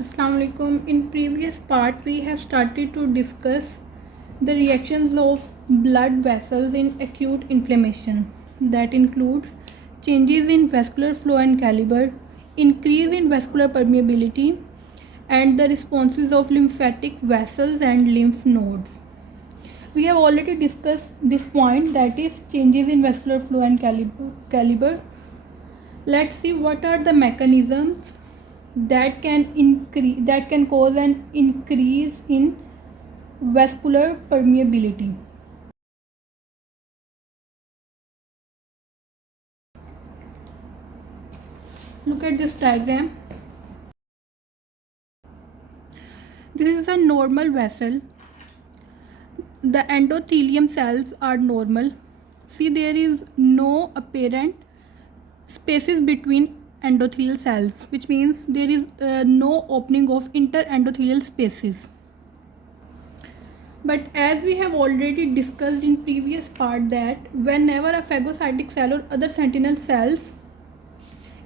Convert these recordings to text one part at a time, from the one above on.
Assalamu alaikum. In previous part we have started to discuss the reactions of blood vessels in acute inflammation. That includes changes in vascular flow and caliber, increase in vascular permeability, and the responses of lymphatic vessels and lymph nodes. We have already discussed this point, that is changes in vascular flow and caliber. Let's see what are the mechanisms that can cause an increase in vascular permeability. Look at this diagram. This is a normal vessel. The endothelium cells are normal. See, there is no apparent spaces between endothelial cells, which means there is no opening of interendothelial spaces. But as we have already discussed in previous part, that whenever a phagocytic cell or other sentinel cells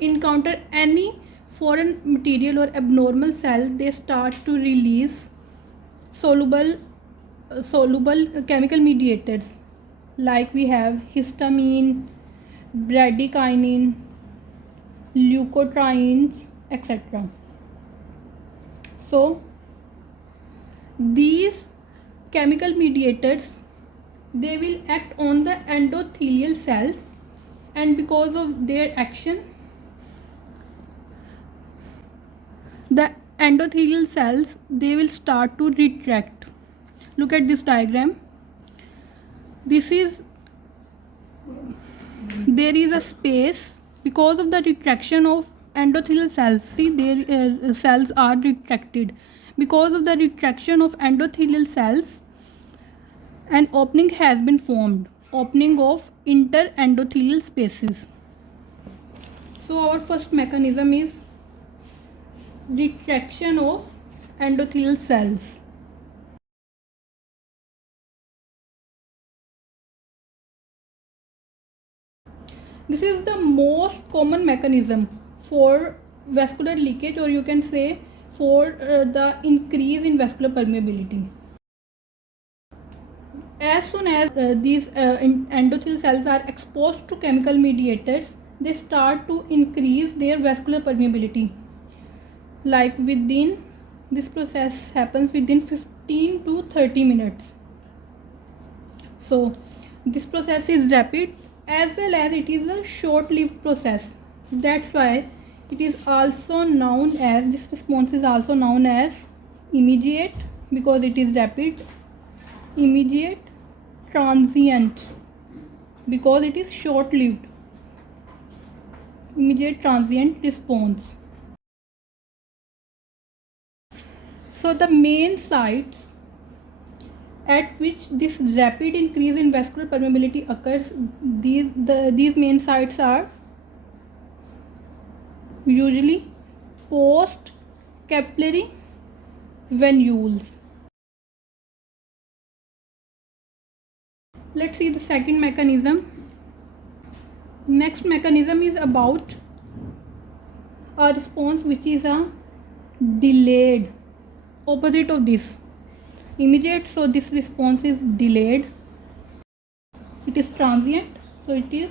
encounter any foreign material or abnormal cell, they start to release soluble chemical mediators, like we have histamine, bradykinin, leukotrienes, etc. So these chemical mediators, they will act on the endothelial cells, and because of their action the endothelial cells, they will start to retract. Look at this diagram. There is a space because of the retraction of endothelial cells. See, their cells are retracted. Because of the retraction of endothelial cells, an opening has been formed, opening of interendothelial spaces. So our first mechanism is retraction of endothelial cells. This is the most common mechanism for vascular leakage, or you can say for the increase in vascular permeability. As soon as these endothelial cells are exposed to chemical mediators, they start to increase their vascular permeability. Like this process happens within 15 to 30 minutes. So this process is rapid, as well as it is a short-lived process. That's why it is also known as, this response is also known as immediate, because it is rapid, immediate, transient because it is short-lived, immediate transient response. So the main sites at which this rapid increase in vascular permeability occurs, these main sites are usually post capillary venules. Let's see the second mechanism. Next mechanism is about a response which is a delayed, opposite of this, immediate. So this response is delayed. It is transient, so it is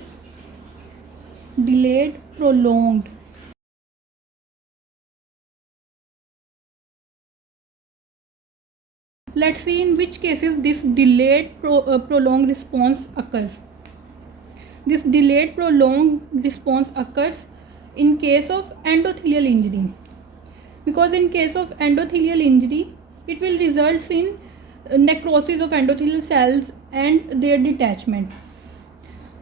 delayed, prolonged. Let's see in which cases this delayed prolonged response occurs. This delayed prolonged response occurs in case of endothelial injury, because in case of endothelial injury it will result in necrosis of endothelial cells and their detachment.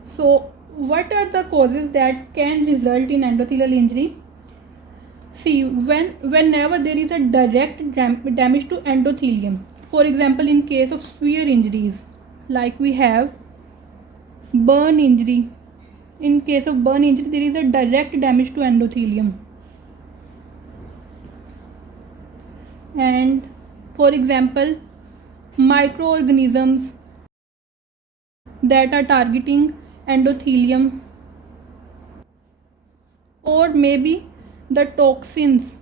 So what are the causes that can result in endothelial injury? See, whenever there is a direct damage to endothelium, for example in case of severe injuries, like we have burn injury. In case of burn injury, there is a direct damage to endothelium. And for example, microorganisms that are targeting endothelium, or maybe the toxins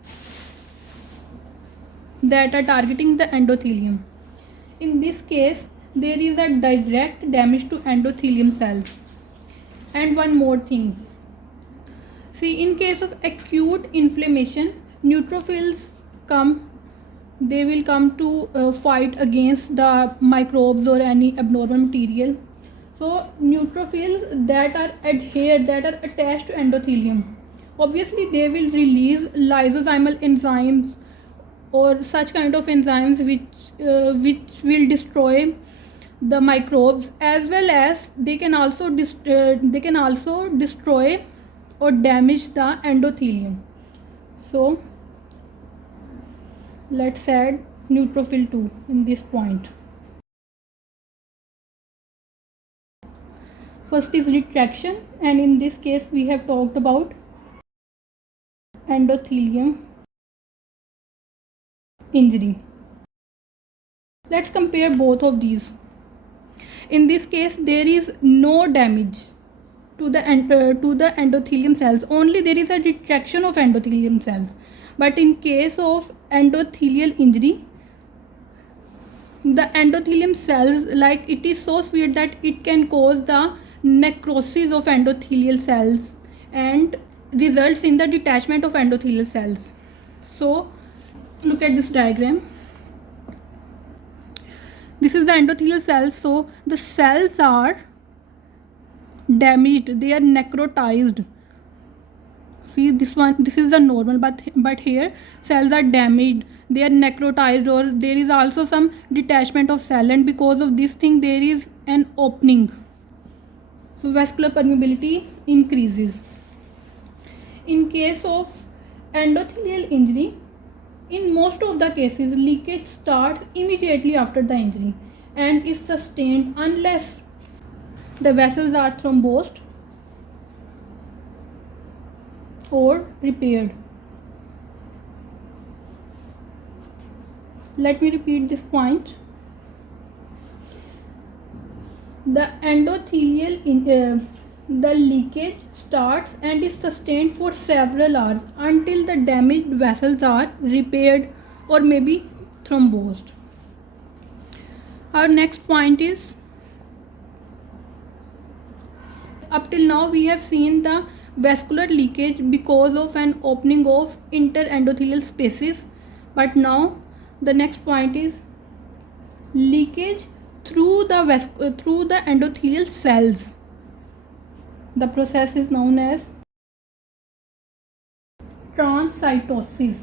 that are targeting the endothelium. In this case, there is a direct damage to endothelium cells. And one more thing. See, in case of acute inflammation, neutrophils come. They will come to fight against the microbes or any abnormal material. So neutrophils that are adhered, that are attached to endothelium, obviously they will release lysozymal enzymes or such kind of enzymes which will destroy the microbes, as well as they can also destroy or damage the endothelium. So let's add neutrophil 2 in this point. First is retraction, and in this case we have talked about endothelium injury. Let's compare both of these. In this case there is no damage to the endothelium cells, only there is a retraction of endothelium cells. But in case of endothelial injury, the endothelium cells, like, it is so severe that it can cause the necrosis of endothelial cells and results in the detachment of endothelial cells. So look at this diagram. This is the endothelial cells. So the cells are damaged, they are necrotized. See, this is the normal, but here cells are damaged, they are necrotized, or there is also some detachment of cell, and because of this thing there is an opening. So vascular permeability increases. In case of endothelial injury, in most of the cases leakage starts immediately after the injury and is sustained unless the vessels are thrombosed or repaired. Let me repeat this point. The the leakage starts and is sustained for several hours until the damaged vessels are repaired or maybe thrombosed. Our next point is, up till now we have seen the vascular leakage because of an opening of interendothelial spaces, but now the next point is leakage through the endothelial cells. The process is known as transcytosis.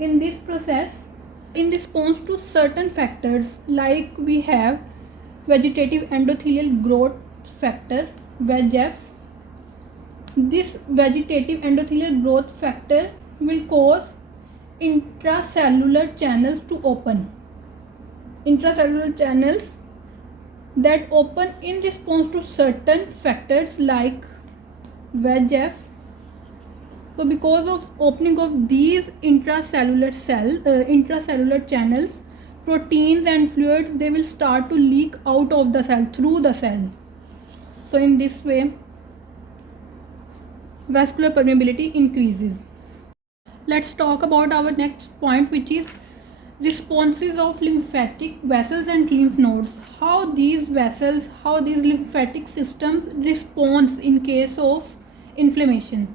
In this process, in response to certain factors, like we have vegetative endothelial growth factor, VEGF, this vegetative endothelial growth factor will cause intracellular channels to open. Intracellular channels that open in response to certain factors like VEGF. So because of opening of these intracellular channels, proteins and fluids, they will start to leak out of the cell, through the cell. So in this way vascular permeability increases. Let's talk about our next point, which is responses of lymphatic vessels and lymph nodes. How these lymphatic systems responds in case of inflammation.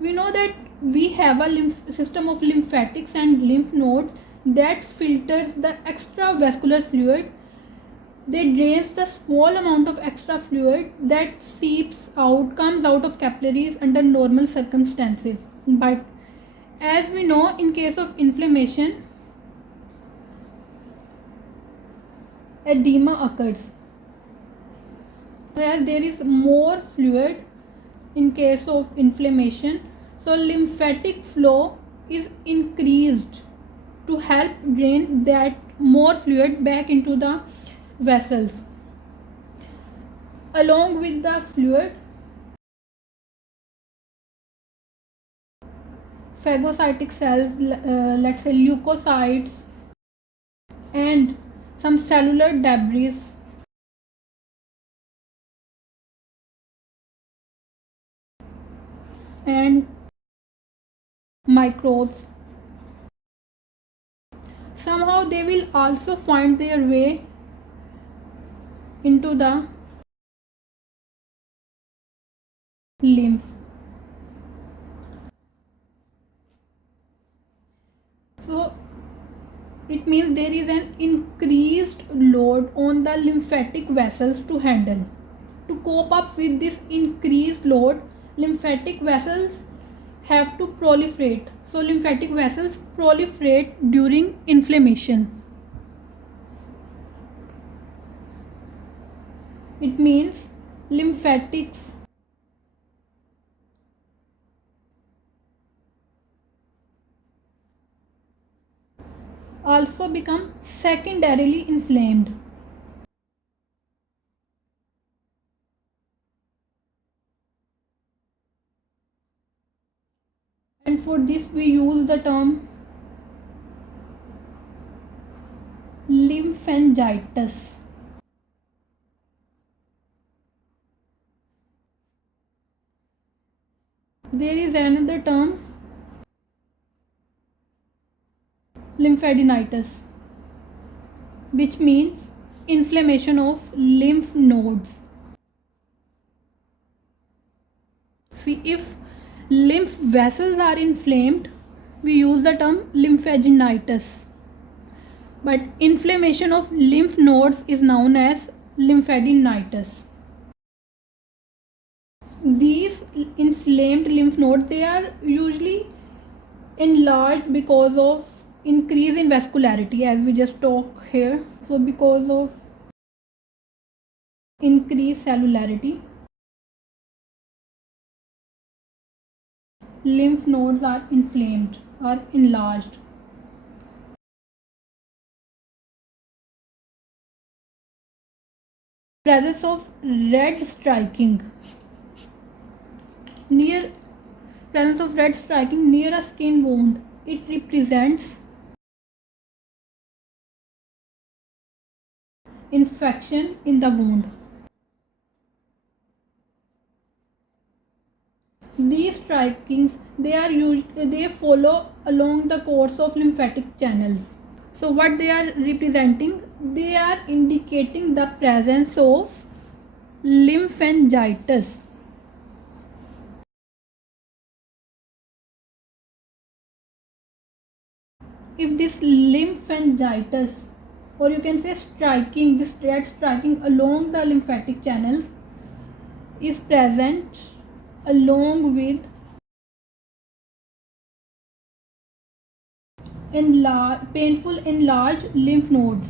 We know that we have a system of lymphatics and lymph nodes that filters the extravascular fluid. They drains the small amount of extra fluid that comes out of capillaries under normal circumstances. But as we know, in case of inflammation, edema occurs, whereas there is more fluid in case of inflammation. So lymphatic flow is increased to help drain that more fluid back into the vessels. Along with the fluid, phagocytic cells, let's say leukocytes, and some cellular debris and microbes. Somehow they will also find their way into the lymph. So it means there is an increased load on the lymphatic vessels to handle. To cope up with this increased load, lymphatic vessels have to proliferate. So lymphatic vessels proliferate during inflammation. It means lymphatics also become secondarily inflamed. And for this we use the term lymphangitis. There is another term, lymphadenitis, which means inflammation of lymph nodes. See, if lymph vessels are inflamed, we use the term lymphadenitis. But inflammation of lymph nodes is known as lymphadenitis. These inflamed lymph nodes, they are usually enlarged because of increase in vascularity, as we just talk here. So because of increased cellularity, lymph nodes are inflamed or enlarged. Presence of red striking near near a skin wound. It represents infection in the wound. These strikings, they follow along the course of lymphatic channels. So what they are representing, they are indicating the presence of lymphangitis. If this lymphangitis, or you can say striking, this red striking along the lymphatic channels is present along with painful enlarged lymph nodes.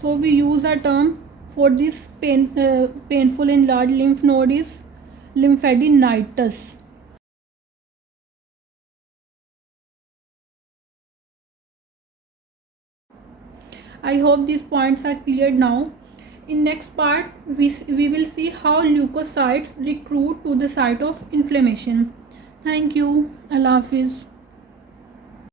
So we use a term for this painful enlarged lymph node is lymphadenitis. I hope these points are clear now. In next part, we will see how leukocytes recruit to the site of inflammation. Thank you. Allah Hafiz.